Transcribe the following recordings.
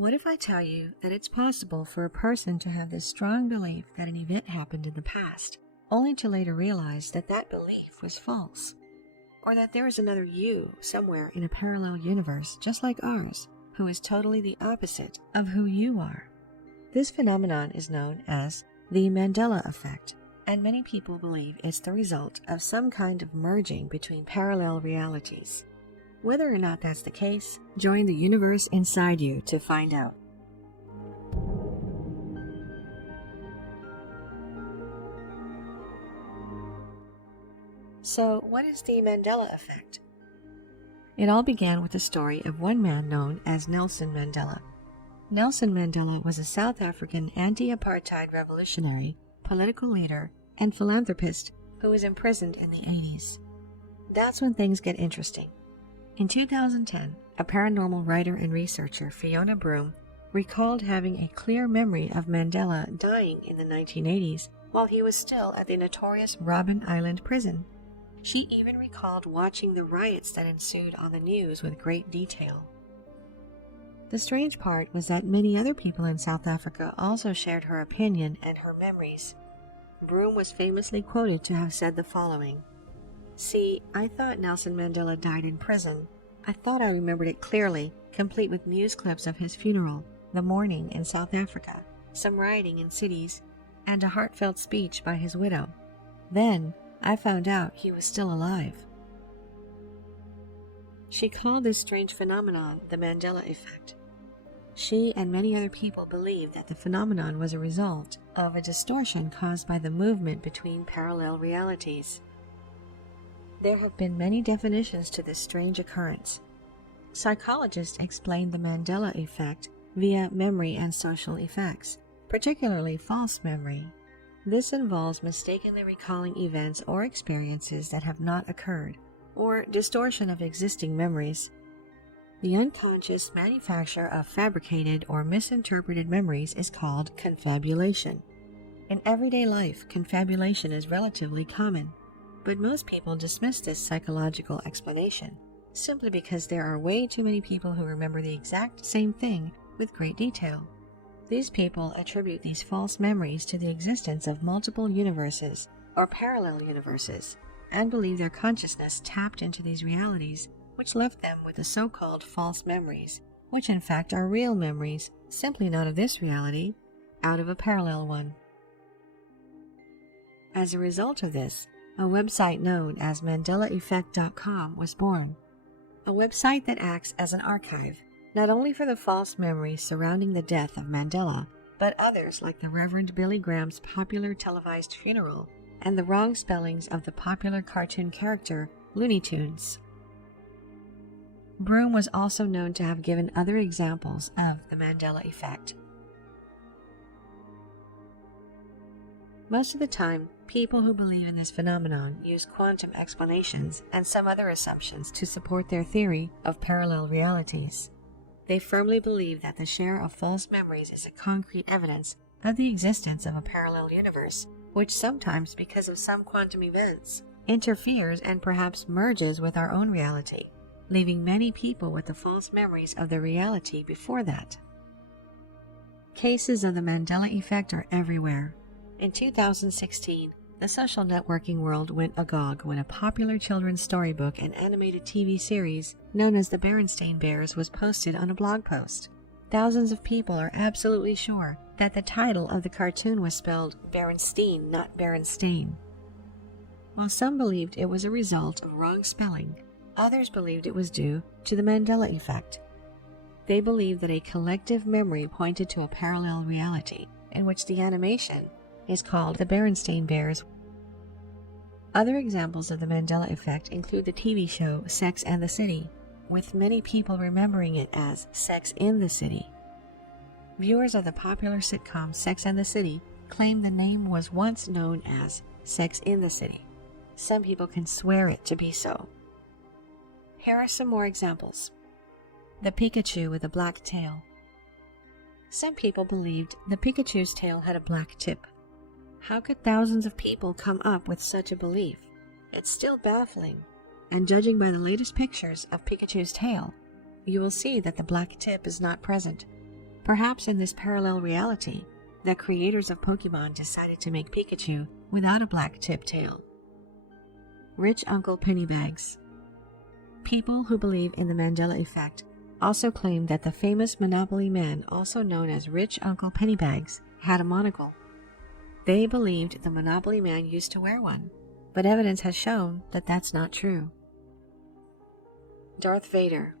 What if I tell you that it's possible for a person to have this strong belief that an event happened in the past, only to later realize that that belief was false? Or that there is another you somewhere in a parallel universe just like ours, who is totally the opposite of who you are? This phenomenon is known as the Mandela Effect, and many people believe it's the result of some kind of merging between parallel realities. Whether or not that's the case, join the universe inside you to find out. So, what is the Mandela Effect? It all began with the story of one man known as Nelson Mandela. Nelson Mandela was a South African anti-apartheid revolutionary, political leader, and philanthropist who was imprisoned in the 80s. That's when things get interesting. In 2010, a paranormal writer and researcher, Fiona Broom, recalled having a clear memory of Mandela dying in the 1980s while he was still at the notorious Robben Island prison. She even recalled watching the riots that ensued on the news with great detail. The strange part was that many other people in South Africa also shared her opinion and her memories. Broom was famously quoted to have said the following: "See, I thought Nelson Mandela died in prison. I thought I remembered it clearly, complete with news clips of his funeral, the mourning in South Africa, some rioting in cities, and a heartfelt speech by his widow. Then, I found out he was still alive." She called this strange phenomenon the Mandela Effect. She and many other people believe that the phenomenon was a result of a distortion caused by the movement between parallel realities. There have been many definitions to this strange occurrence. Psychologists explain the Mandela Effect via memory and social effects, particularly false memory. This involves mistakenly recalling events or experiences that have not occurred, or distortion of existing memories. The unconscious manufacture of fabricated or misinterpreted memories is called confabulation. In everyday life, confabulation is relatively common, but most people dismiss this psychological explanation simply because there are way too many people who remember the exact same thing with great detail. These people attribute these false memories to the existence of multiple universes or parallel universes, and believe their consciousness tapped into these realities, which left them with the so-called false memories, which in fact are real memories, simply not of this reality, out of a parallel one. As a result of this, a website known as MandelaEffect.com was born, a website that acts as an archive, not only for the false memories surrounding the death of Mandela, but others like the Reverend Billy Graham's popular televised funeral and the wrong spellings of the popular cartoon character Looney Tunes. Broom was also known to have given other examples of the Mandela Effect. Most of the time, people who believe in this phenomenon use quantum explanations and some other assumptions to support their theory of parallel realities. They firmly believe that the share of false memories is a concrete evidence of the existence of a parallel universe, which sometimes, because of some quantum events, interferes and perhaps merges with our own reality, leaving many people with the false memories of the reality before that. Cases of the Mandela Effect are everywhere. In 2016, the social networking world went agog when a popular children's storybook and animated TV series known as the Berenstain Bears was posted on a blog post. Thousands of people are absolutely sure that the title of the cartoon was spelled Berenstein, not Berenstain. While some believed it was a result of wrong spelling, others believed it was due to the Mandela Effect. They believed that a collective memory pointed to a parallel reality, in which the animation is called the Berenstain Bears. Other examples of the Mandela Effect include the TV show Sex and the City, with many people remembering it as Sex in the City. Viewers of the popular sitcom Sex and the City claim the name was once known as Sex in the City. Some people can swear it to be so. Here are some more examples. The Pikachu with a black tail. Some people believed the Pikachu's tail had a black tip. How could thousands of people come up with such a belief? It's still baffling, and judging by the latest pictures of Pikachu's tail, you will see that the black tip is not present. Perhaps in this parallel reality, the creators of Pokemon decided to make Pikachu without a black tip tail. Rich Uncle Pennybags. People who believe in the Mandela Effect also claim that the famous Monopoly man, also known as Rich Uncle Pennybags, had a monocle. They believed the Monopoly man used to wear one, but evidence has shown that that's not true. Darth Vader.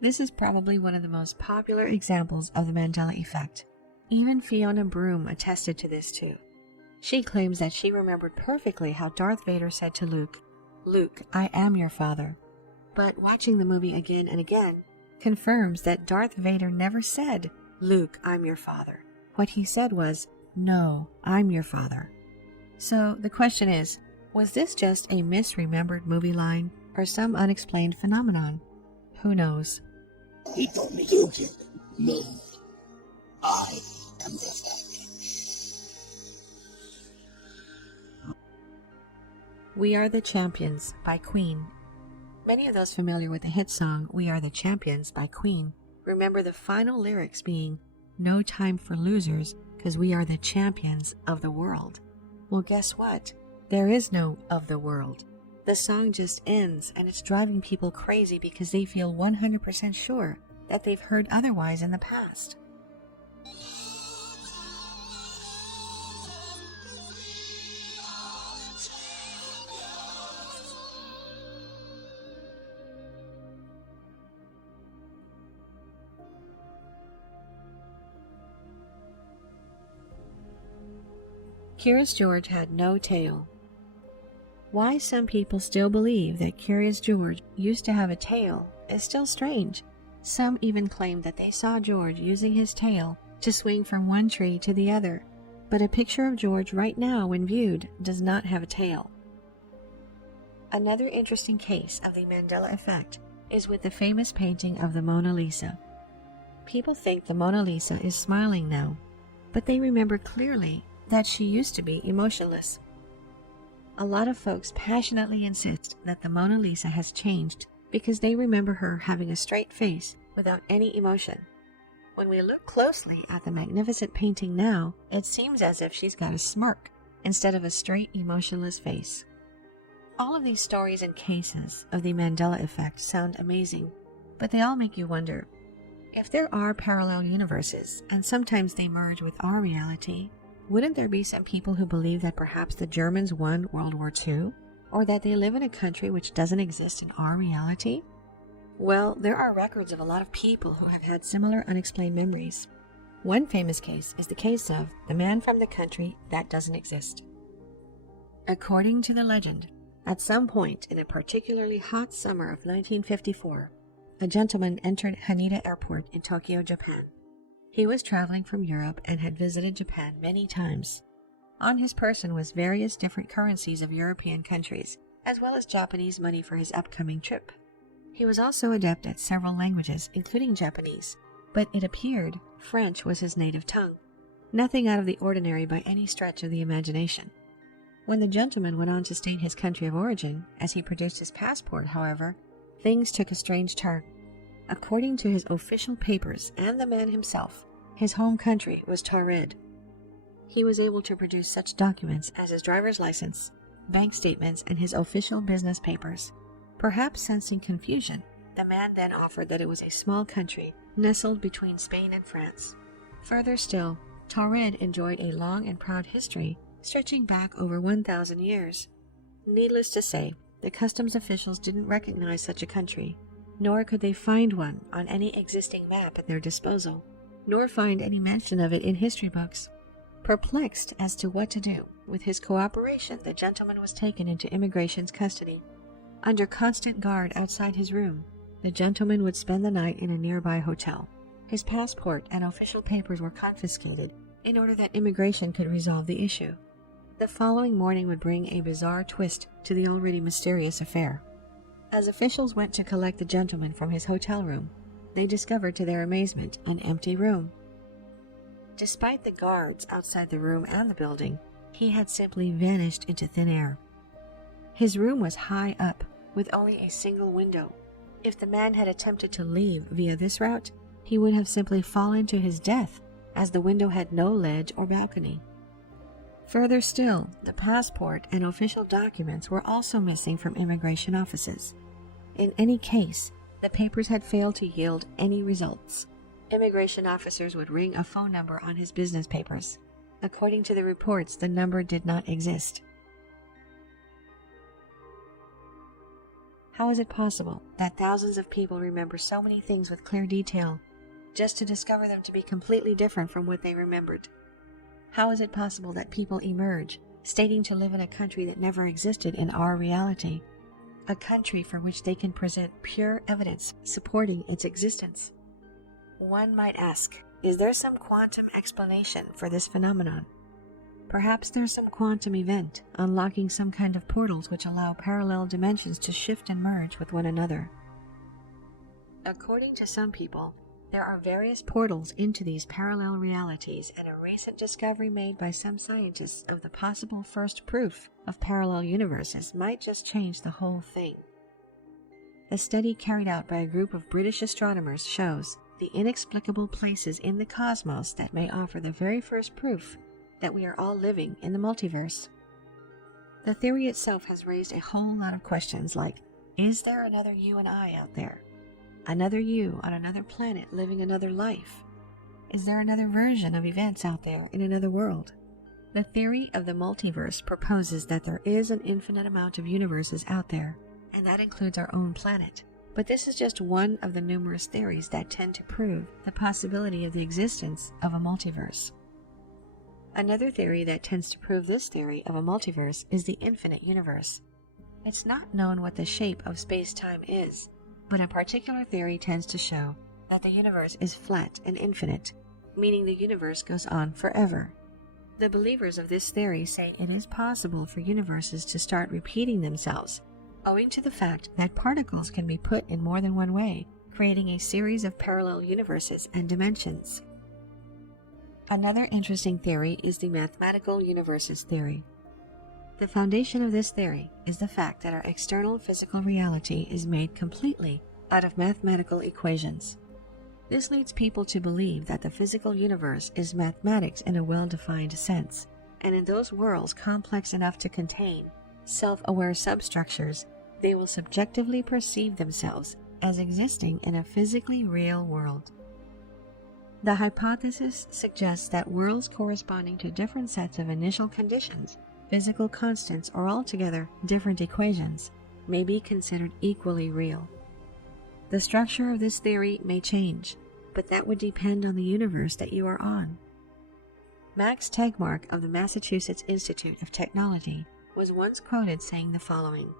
This is probably one of the most popular examples of the Mandela Effect. Even Fiona Broome attested to this too. She claims that she remembered perfectly how Darth Vader said to Luke, "Luke, I am your father." But watching the movie again and again confirms that Darth Vader never said, "Luke, I'm your father." What he said was, "No, I'm your father." So the question is, was this just a misremembered movie line or some unexplained phenomenon? Who knows? He told me you did. No, I am the father. We Are the Champions by Queen. Many of those familiar with the hit song We Are the Champions by Queen remember the final lyrics being, "No time for losers, 'cause we are the champions of the world." Well, guess what? There is no of the world. The song just ends, and it's driving people crazy because they feel 100% sure that they've heard otherwise in the past. Curious George had no tail. Why some people still believe that Curious George used to have a tail is still strange. Some even claim that they saw George using his tail to swing from one tree to the other, but a picture of George right now, when viewed, does not have a tail. Another interesting case of the Mandela Effect is with the famous painting of the Mona Lisa. People think the Mona Lisa is smiling now, but they remember clearly that she used to be emotionless. A lot of folks passionately insist that the Mona Lisa has changed because they remember her having a straight face without any emotion. When we look closely at the magnificent painting now, it seems as if she's got a smirk instead of a straight, emotionless face. All of these stories and cases of the Mandela Effect sound amazing, but they all make you wonder, if there are parallel universes, and sometimes they merge with our reality, wouldn't there be some people who believe that perhaps the Germans won World War II? Or that they live in a country which doesn't exist in our reality? Well, there are records of a lot of people who have had similar unexplained memories. One famous case is the case of the man from the country that doesn't exist. According to the legend, at some point in a particularly hot summer of 1954, a gentleman entered Haneda Airport in Tokyo, Japan. He was traveling from Europe and had visited Japan many times. On his person was various different currencies of European countries, as well as Japanese money for his upcoming trip. He was also adept at several languages, including Japanese, but it appeared French was his native tongue. Nothing out of the ordinary by any stretch of the imagination. When the gentleman went on to state his country of origin, as he produced his passport, however, things took a strange turn. According to his official papers and the man himself, his home country was Taured. He was able to produce such documents as his driver's license, bank statements, and his official business papers. Perhaps sensing confusion, the man then offered that it was a small country nestled between Spain and France. Further still, Taured enjoyed a long and proud history stretching back over 1,000 years. Needless to say, the customs officials didn't recognize such a country, nor could they find one on any existing map at their disposal, nor find any mention of it in history books. Perplexed as to what to do, with his cooperation, the gentleman was taken into immigration's custody. Under constant guard outside his room, the gentleman would spend the night in a nearby hotel. His passport and official papers were confiscated in order that immigration could resolve the issue. The following morning would bring a bizarre twist to the already mysterious affair. As officials went to collect the gentleman from his hotel room, they discovered to their amazement an empty room. Despite the guards outside the room and the building, he had simply vanished into thin air. His room was high up, with only a single window. If the man had attempted to leave via this route, he would have simply fallen to his death, as the window had no ledge or balcony. Further still, the passport and official documents were also missing from immigration offices. In any case, the papers had failed to yield any results. Immigration officers would ring a phone number on his business papers. According to the reports, the number did not exist. How is it possible that thousands of people remember so many things with clear detail, just to discover them to be completely different from what they remembered? How is it possible that people emerge, stating to live in a country that never existed in our reality, a country for which they can present pure evidence supporting its existence? One might ask, is there some quantum explanation for this phenomenon? Perhaps there's some quantum event unlocking some kind of portals which allow parallel dimensions to shift and merge with one another. According to some people, there are various portals into these parallel realities, and a recent discovery made by some scientists of the possible first proof of parallel universes might just change the whole thing. A study carried out by a group of British astronomers shows the inexplicable places in the cosmos that may offer the very first proof that we are all living in the multiverse. The theory itself has raised a whole lot of questions like, is there another you and I out there? Another you on another planet living another life? Is there another version of events out there in another world? The theory of the multiverse proposes that there is an infinite amount of universes out there, and that includes our own planet. But this is just one of the numerous theories that tend to prove the possibility of the existence of a multiverse. Another theory that tends to prove this theory of a multiverse is the infinite universe. It's not known what the shape of space-time is, but a particular theory tends to show that the universe is flat and infinite, meaning the universe goes on forever. The believers of this theory say it is possible for universes to start repeating themselves, owing to the fact that particles can be put in more than one way, creating a series of parallel universes and dimensions. Another interesting theory is the mathematical universes theory. The foundation of this theory is the fact that our external physical reality is made completely out of mathematical equations. This leads people to believe that the physical universe is mathematics in a well-defined sense, and in those worlds complex enough to contain self-aware substructures, they will subjectively perceive themselves as existing in a physically real world. The hypothesis suggests that worlds corresponding to different sets of initial conditions, physical constants, or altogether different equations, may be considered equally real. The structure of this theory may change, but that would depend on the universe that you are on. Max Tegmark of the Massachusetts Institute of Technology was once quoted saying the following: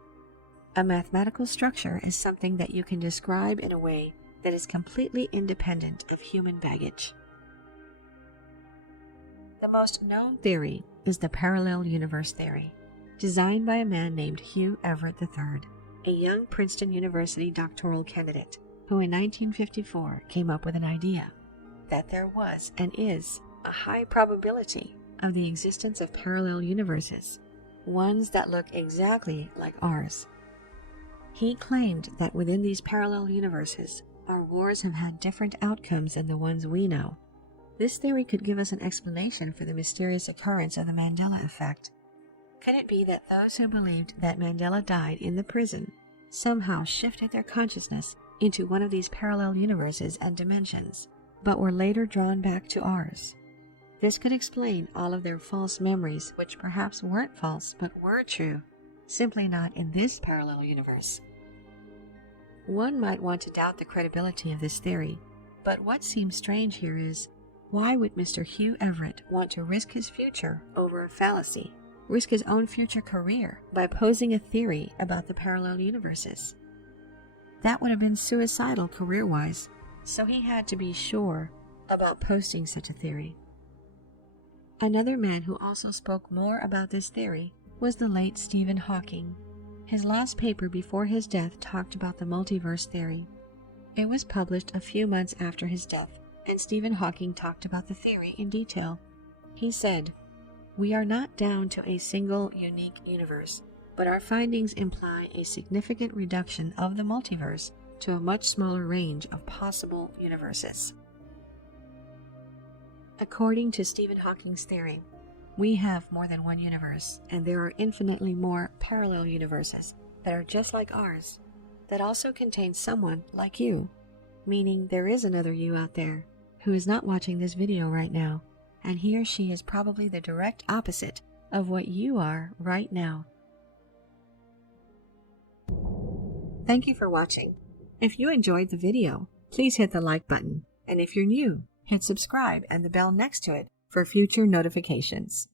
"A mathematical structure is something that you can describe in a way that is completely independent of human baggage." The most known theory is the parallel universe theory, designed by a man named Hugh Everett III, a young Princeton University doctoral candidate who in 1954 came up with an idea that there was and is a high probability of the existence of parallel universes, ones that look exactly like ours. He claimed that within these parallel universes, our wars have had different outcomes than the ones we know. This theory could give us an explanation for the mysterious occurrence of the Mandela Effect. Could it be that those who believed that Mandela died in the prison somehow shifted their consciousness into one of these parallel universes and dimensions, but were later drawn back to ours? This could explain all of their false memories, which perhaps weren't false but were true, simply not in this parallel universe. One might want to doubt the credibility of this theory, but what seems strange here is, why would Mr. Hugh Everett want to risk his future over a fallacy, risk his own future career by posing a theory about the parallel universes? That would have been suicidal career-wise, so he had to be sure about posting such a theory. Another man who also spoke more about this theory was the late Stephen Hawking. His last paper before his death talked about the multiverse theory. It was published a few months after his death, and Stephen Hawking talked about the theory in detail. He said, "We are not down to a single unique universe, but our findings imply a significant reduction of the multiverse to a much smaller range of possible universes." According to Stephen Hawking's theory, we have more than one universe, and there are infinitely more parallel universes that are just like ours, that also contain someone like you, meaning there is another you out there who is not watching this video right now, and he or she is probably the direct opposite of what you are right now. Thank you for watching. If you enjoyed the video, please hit the like button, and if you're new, hit subscribe and the bell next to it for future notifications.